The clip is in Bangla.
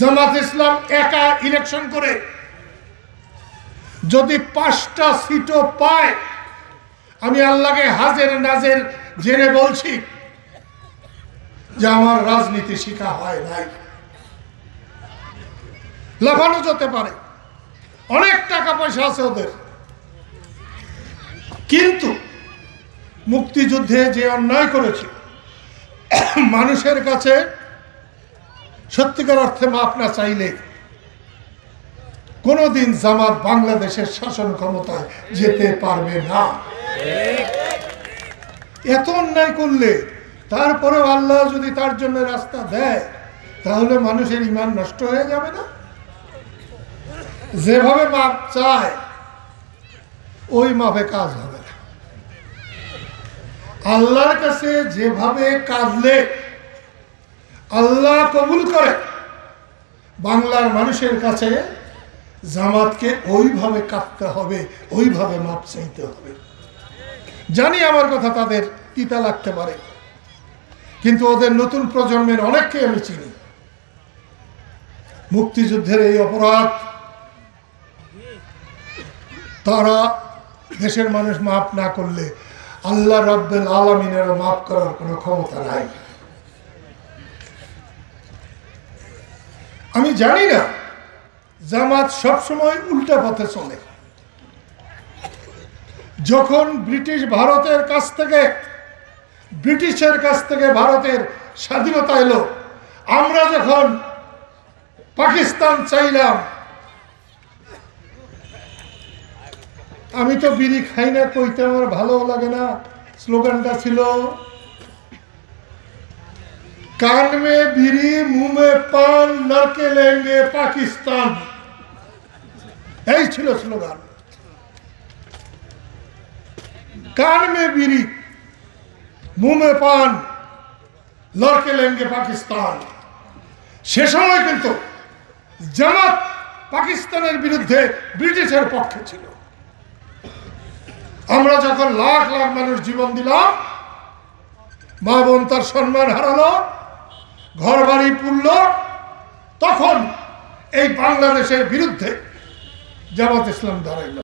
জামাত ইসলাম একা ইলেকশন করে যদি 5টা সিটও পায়, আমি আল্লাহকে হাজের নাজের জেনে বলছি যে আমার রাজনীতি শিখা হয় নাই। লাফানো যেতে পারে, অনেক টাকা পয়সা আছে ওদের, কিন্তু মুক্তিযুদ্ধে যে অন্যায় করেছে মানুষের কাছে সত্যিকার অর্থে মাপ না চাইলে কোনদিন জামাত বাংলাদেশের শাসন ক্ষমতায় যেতে পারবে না। এত অন্যায় করলে তারপরেও আল্লাহ যদি তার জন্য রাস্তা দেয়, তাহলে মানুষের ঈমান নষ্ট হয়ে যাবে না? যেভাবে মাপ চায় ওই মাপে কাজ হবে না। আল্লাহর কাছে যেভাবে কাঁদলে আল্লাহ কবুল করে, বাংলার মানুষের কাছে জামাতকে ওইভাবে কাঁদতে হবে, ওইভাবে মাপ চাইতে হবে। জানি আমার কথা তাদের তিতা লাগতে পারে, কিন্তু ওদের নতুন প্রজন্মের অনেককে আমি চিনি। মুক্তিযুদ্ধের এই অপরাধ তারা দেশের মানুষ মাফ না করলে আল্লাহ রাব্বুল আলামিনেরও মাফ করার কোনো ক্ষমতা নাই। আমি জানি না জামাত সবসময় উল্টা পথে চলে। যখন ব্রিটিশের কাছ থেকে ভারতের স্বাধীনতা এলো, আমরা যখন পাকিস্তান চাইলাম, আমি তো বিড়ি খাই না, কইতে আমার ভালো লাগে না, স্লোগানটা ছিল কান মে বিড়ি মুহ মে পান লড়কে লেঙ্গে পাকিস্তান। এই ছিল স্লোগান, কান মে বিড়ি মুহ মে পান লড়কে লেঙ্গে পাকিস্তান। সে সময় কিন্তু জামাত পাকিস্তানের বিরুদ্ধে ব্রিটিশের পক্ষে ছিল। আমরা যখন লাখ লাখ মানুষ জীবন দিলাম, মা বোন তার সম্মান হারালো, ঘর বাড়ি পুড়ল, তখন এই বাংলাদেশের বিরুদ্ধে জামাত ইসলাম দাঁড়াইল।